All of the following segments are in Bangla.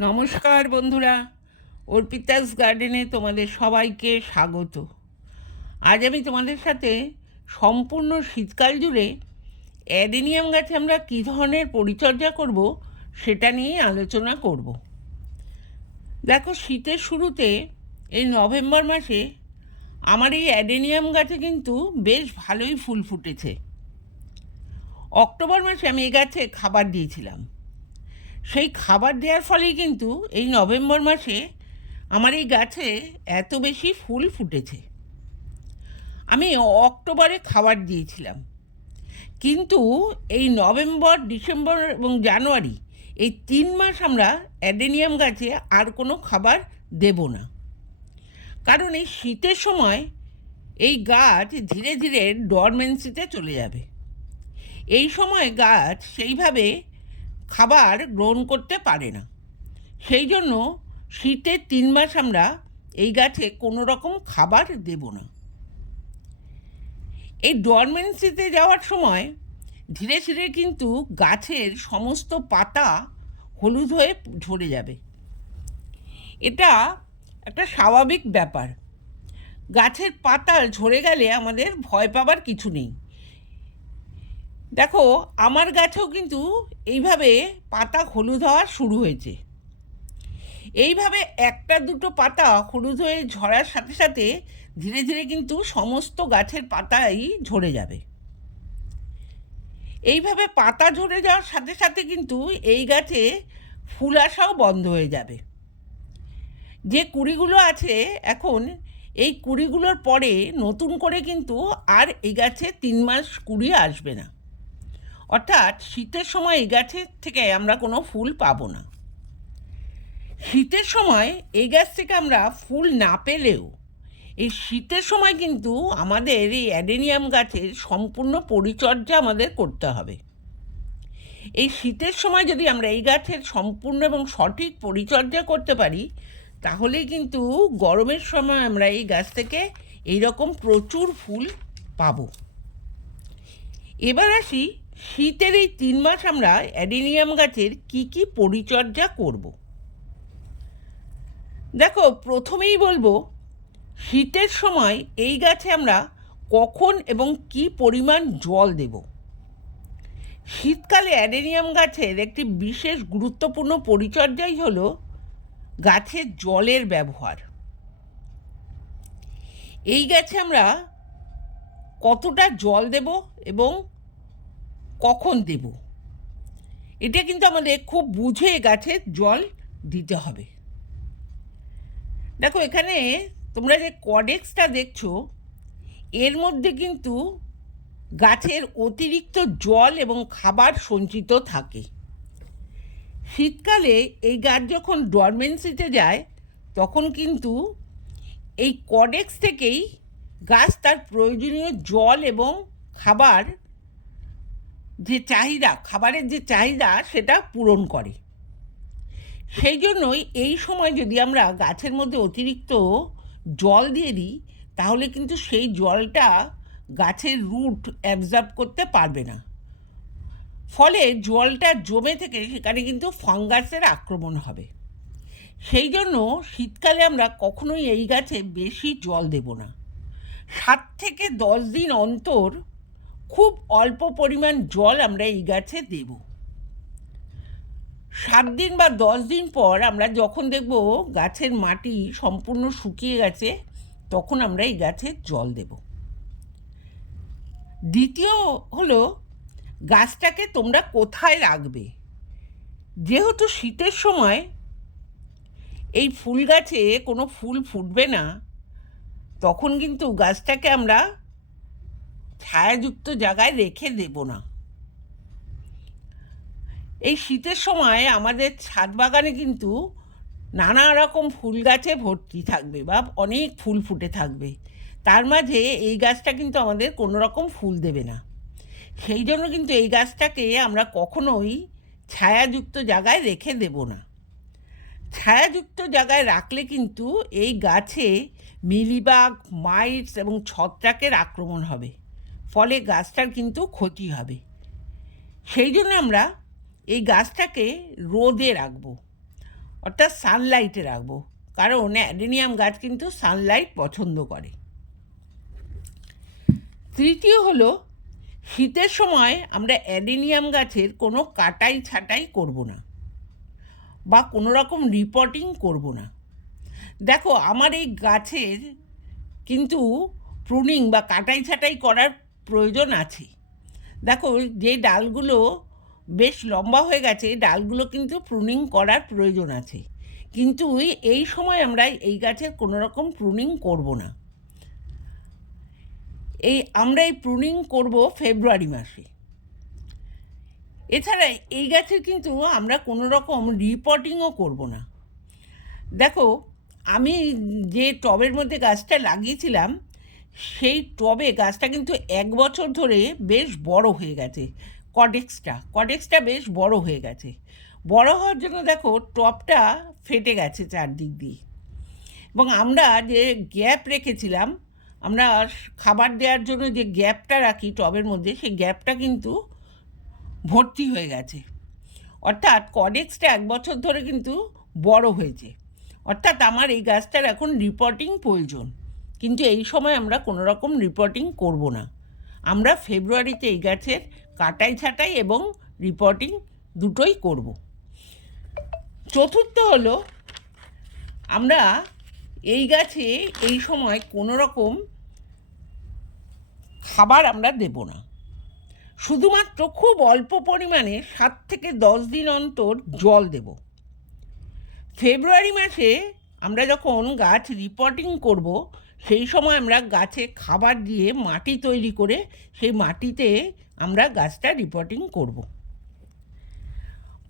নমস্কার বন্ধুরা, অর্পিতাস গার্ডেনে তোমাদের সবাইকে স্বাগত। আজ আমি তোমাদের সাথে সম্পূর্ণ শীতকাল জুড়ে অ্যাডেনিয়াম গাছে আমরা কী ধরনের পরিচর্যা করব সেটা নিয়ে আলোচনা করব। দেখো, শীতের শুরুতে এই নভেম্বর মাসে আমার এই অ্যাডেনিয়াম গাছে কিন্তু বেশ ভালোই ফুল ফুটেছে। অক্টোবর মাসে আমি এই গাছে খাবার দিয়েছিলাম। সেই খাবার দেওয়ার ফলেই কিন্তু এই নভেম্বর মাসে আমার এই গাছে এত বেশি ফুল ফুটেছে। আমি অক্টোবরে খাবার দিয়েছিলাম, কিন্তু এই নভেম্বর, ডিসেম্বর এবং জানুয়ারি এই 3 মাস আমরা অ্যাডেনিয়াম গাছে আর কোনো খাবার দেব না। কারণ এই শীতের সময় এই গাছ ধীরে ধীরে ডরমেন্সিতে চলে যাবে। এই সময় গাছ সেইভাবে খাবার গ্রহণ করতে পারে না। সেই জন্য শীতের 3 মাস আমরা এই গাছে কোনো রকম খাবার দেব না। এই ডরমেন্সিতে যাওয়ার সময় ধীরে ধীরে কিন্তু গাছের সমস্ত পাতা হলুদ হয়ে ঝরে যাবে। এটা একটা স্বাভাবিক ব্যাপার। গাছের পাতা ঝরে গেলে আমাদের ভয় পাবার কিছু নেই। দেখো, আমার গাছেও কিন্তু এইভাবে পাতা হলুদ হওয়া শুরু হয়েছে। এইভাবে একটা দুটো পাতা হলুদ হয়ে ঝরার সাথে সাথে ধীরে ধীরে কিন্তু সমস্ত গাছের পাতাই ঝরে যাবে। এইভাবে পাতা ঝরে যাওয়ার সাথে সাথে কিন্তু এই গাছে ফুল আসাও বন্ধ হয়ে যাবে। যে কুঁড়িগুলো আছে এখন, এই কুঁড়িগুলোর পরে নতুন করে কিন্তু আর এই গাছে 3 মাস কুঁড়ি আসবে না। অর্থাৎ শীতের সময় এই গাছের থেকে আমরা কোনো ফুল পাবো না। শীতের সময় এই গাছ থেকে আমরা ফুল না পেলেও এই শীতের সময় কিন্তু আমাদের এই অ্যাডেনিয়াম গাছের সম্পূর্ণ পরিচর্যা আমাদের করতে হবে। এই শীতের সময় যদি আমরা এই গাছের সম্পূর্ণ এবং সঠিক পরিচর্যা করতে পারি, তাহলেই কিন্তু গরমের সময় আমরা এই গাছ থেকে এই রকম প্রচুর ফুল পাব। এবার আসি, শীতের এই 3 মাস আমরা অ্যাডেনিয়াম গাছের কি কি পরিচর্যা করব। দেখো, প্রথমেই বলবো, শীতের সময় এই গাছে আমরা কখন এবং কি পরিমাণ জল দেব। শীতকালে অ্যাডেনিয়াম গাছের একটি বিশেষ গুরুত্বপূর্ণ পরিচর্যাই হলো গাছের জলের ব্যবহার। এই গাছে আমরা কতটা জল দেব এবং কখন দেব, এটা কিন্তু আমাদের খুব বুঝে গাছে জল দিতে হবে। দেখো, এখানে তোমরা যে কডেক্সটা দেখছো, এর মধ্যে কিন্তু গাছের অতিরিক্ত জল এবং খাবার সঞ্চিত থাকে। শীতকালে এই গাছ যখন ডরমেন্সিতে যায়, তখন কিন্তু এই কডেক্স থেকেই গাছ তার প্রয়োজনীয় জল এবং খাবার যে চাহিদা, খাবারের যে চাহিদা সেটা পূরণ করে। সেই জন্যই এই সময় যদি আমরা গাছের মধ্যে অতিরিক্ত জল দিয়ে দিই, তাহলে কিন্তু সেই জলটা গাছের রুট অ্যাবজর্ব করতে পারবে না। ফলে জলটা জমে থেকে সেখানে কিন্তু ফাঙ্গাসের আক্রমণ হবে। সেই জন্য শীতকালে আমরা কখনোই এই গাছে বেশি জল দেব না। 7 থেকে 10 দিন অন্তর খুব অল্প পরিমাণ জল আমরা এই গাছে দেব। 7 দিন বা 10 দিন পর আমরা যখন দেখব গাছের মাটি সম্পূর্ণ শুকিয়ে গেছে, তখন আমরা এই গাছে জল দেব। দ্বিতীয় হলো, গাছটাকে তোমরা কোথায় রাখবে। যেহেতু শীতের সময় এই ফুল গাছে কোনো ফুল ফুটবে না, তখন কিন্তু গাছটাকে আমরা ছায়াযুক্ত জায়গায় রেখে দেব না। এই শীতের সময় আমাদের ছাদ বাগানে কিন্তু নানা রকম ফুল গাছে ভর্তি থাকবে বা অনেক ফুল ফুটে থাকবে। তার মাঝে এই গাছটা কিন্তু আমাদের কোনো রকম ফুল দেবে না। সেই জন্য কিন্তু এই গাছটাকে আমরা কখনোই ছায়াযুক্ত জায়গায় রেখে দেব না। ছায়াযুক্ত জায়গায় রাখলে কিন্তু এই গাছে মিলিবাগ, মাইটস এবং ছত্রাকের আক্রমণ হবে, ফলে গাছটার কিন্তু ক্ষতি হবে। সেই জন্য আমরা এই গাছটাকে রোদে রাখব। অর্থাৎ সানলাইটে রাখবো, কারণ অ্যাডেনিয়াম গাছ কিন্তু সানলাইট পছন্দ করে। তৃতীয় হলো, শীতের সময় আমরা অ্যাডেনিয়াম গাছের কোনো কাটাই ছাঁটাই করব না বা কোনো রকম রিপোর্টিং করব না। দেখো, আমার এই গাছের কিন্তু প্রুনিং বা কাটাই ছাঁটাই করার প্রয়োজন আছে। দেখো, যে ডালগুলো বেশ লম্বা হয়ে গেছে, ডালগুলো কিন্তু প্রুনিং করার প্রয়োজন আছে, কিন্তু এই সময় আমরা এই গাছের কোনো রকম প্রুনিং করব না। আমরা এই প্রুনিং করব ফেব্রুয়ারি মাসে। এছাড়া এই গাছের কিন্তু আমরা কোনো রকম রিপোর্টিংও করব না। দেখো, আমি যে টবের মধ্যে গাছটা লাগিয়েছিলাম, সেই টবে গাছটা কিন্তু 1 বছর ধরে বেশ বড় হয়ে গেছে। কডেক্সটা বেশ বড় হয়ে গেছে। বড় হওয়ার জন্য দেখো টবটা ফেটে গেছে চারদিক দিয়ে, এবং আমরা যে গ্যাপ রেখেছিলাম, আমরা খাবার দেওয়ার জন্য যে গ্যাপটা রাখি টবের মধ্যে, সেই গ্যাপটা কিন্তু ভর্তি হয়ে গেছে। অর্থাৎ কডেক্সটা 1 বছর ধরে কিন্তু বড় হয়েছে। অর্থাৎ আমার এই গাছটার এখন রিপোর্টিং প্রয়োজন, কিন্তু এই সময় আমরা কোনো রকম রিপোর্টিং করব না। আমরা ফেব্রুয়ারিতে এই গাছের কাটাই ছাঁটাই এবং রিপোর্টিং দুটোই করব। চতুর্থ হলো, আমরা এই গাছে এই সময় কোনো রকম খাবার আমরা দেব না। শুধুমাত্র খুব অল্প পরিমাণে 7 থেকে 10 দিন অন্তর জল দেব। ফেব্রুয়ারি মাসে আমরা যখন গাছ রিপোর্টিং করব, সেই সময় আমরা গাছে খাবার দিয়ে মাটি তৈরি করে সেই মাটিতে আমরা গাছটা রিপোর্টিং করব।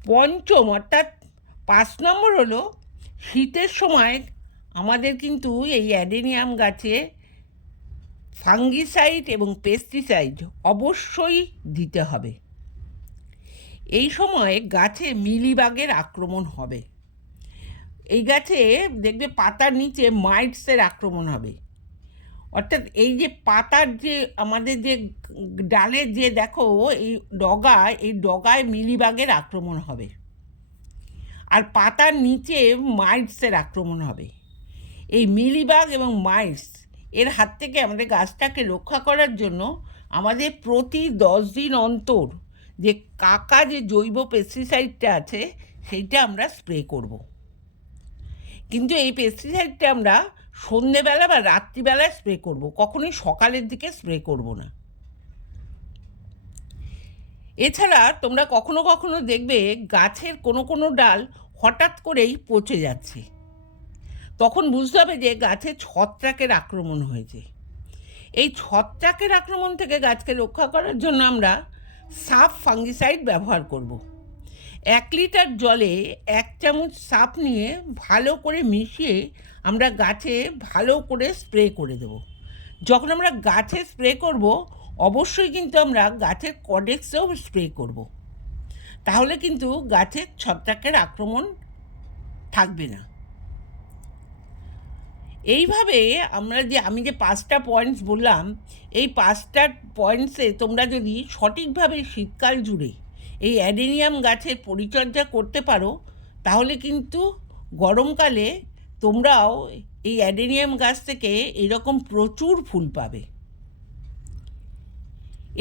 পঞ্চম অর্থাৎ 5 নম্বর হলো, শীতের সময় আমাদের কিন্তু এই অ্যাডেনিয়াম গাছে ফাঙ্গিসাইড এবং পেস্টিসাইড অবশ্যই দিতে হবে। এই সময় গাছে মিলিবাগের আক্রমণ হবে। এই গাছে দেখবে পাতার নিচে মাইটসের আক্রমণ হবে। অর্থাৎ এই যে পাতার যে আমাদের যে ডালের যে দেখো এই ডগায় মিলিবাগের আক্রমণ হবে, আর পাতার নিচে মাইটসের আক্রমণ হবে। এই মিলিবাগ এবং মাইটস এর হাত থেকে আমাদের গাছটাকে রক্ষা করার জন্য আমাদের প্রতি 10 দিন অন্তর যে কাকা যে জৈব পেস্টিসাইডটা আছে, সেইটা আমরা স্প্রে করব। কিন্তু এই পেস্টিসাইডটা আমরা সন্ধেবেলা বা রাত্রিবেলায় স্প্রে করব, কখনোই সকালের দিকে স্প্রে করব না। এছাড়া তোমরা কখনো কখনো দেখবে গাছের কোনো ডাল হঠাৎ করেই পচে যাচ্ছে, তখন বুঝতে হবে যে গাছে ছত্রাকের আক্রমণ হয়েছে। এই ছত্রাকের আক্রমণ থেকে গাছকে রক্ষা করার জন্য আমরা সাফ ফাঙ্গিসাইড ব্যবহার করব। 1 লিটার জলে 1 চামচ সাফ নিয়ে ভালো করে মিশিয়ে আমরা গাছে ভালো করে স্প্রে করে দেব। যখন আমরা গাছে স্প্রে করব, অবশ্যই কিন্তু আমরা গাছের কডেক্সেও স্প্রে করব, তাহলে কিন্তু গাছের ছত্রাকের আক্রমণ থাকবে না। এইভাবে আমি যে 5টা পয়েন্টস বললাম, এই 5টা পয়েন্টসে তোমরা যদি সঠিকভাবে শীতকাল জুড়ে এই অ্যাডেনিয়াম গাছের পরিচর্যা করতে পারো, তাহলে কিন্তু গরমকালে তোমরাও এই অ্যাডেনিয়াম গাছ থেকে এরকম প্রচুর ফুল পাবে।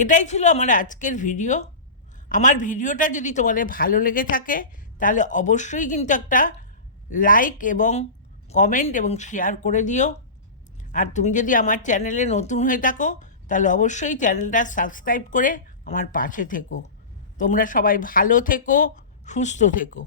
এটাই ছিল আমার আজকের ভিডিও। আমার ভিডিওটা যদি তোমাদের ভালো লেগে থাকে, তাহলে অবশ্যই কিন্তু একটা লাইক এবং কমেন্ট এবং শেয়ার করে দিও। আর তুমি যদি আমার চ্যানেলে নতুন হয়ে থাকো, তাহলে অবশ্যই চ্যানেলটা সাবস্ক্রাইব করে আমার পাশে থেকো। তোমরা সবাই ভালো থেকো, সুস্থ থেকো।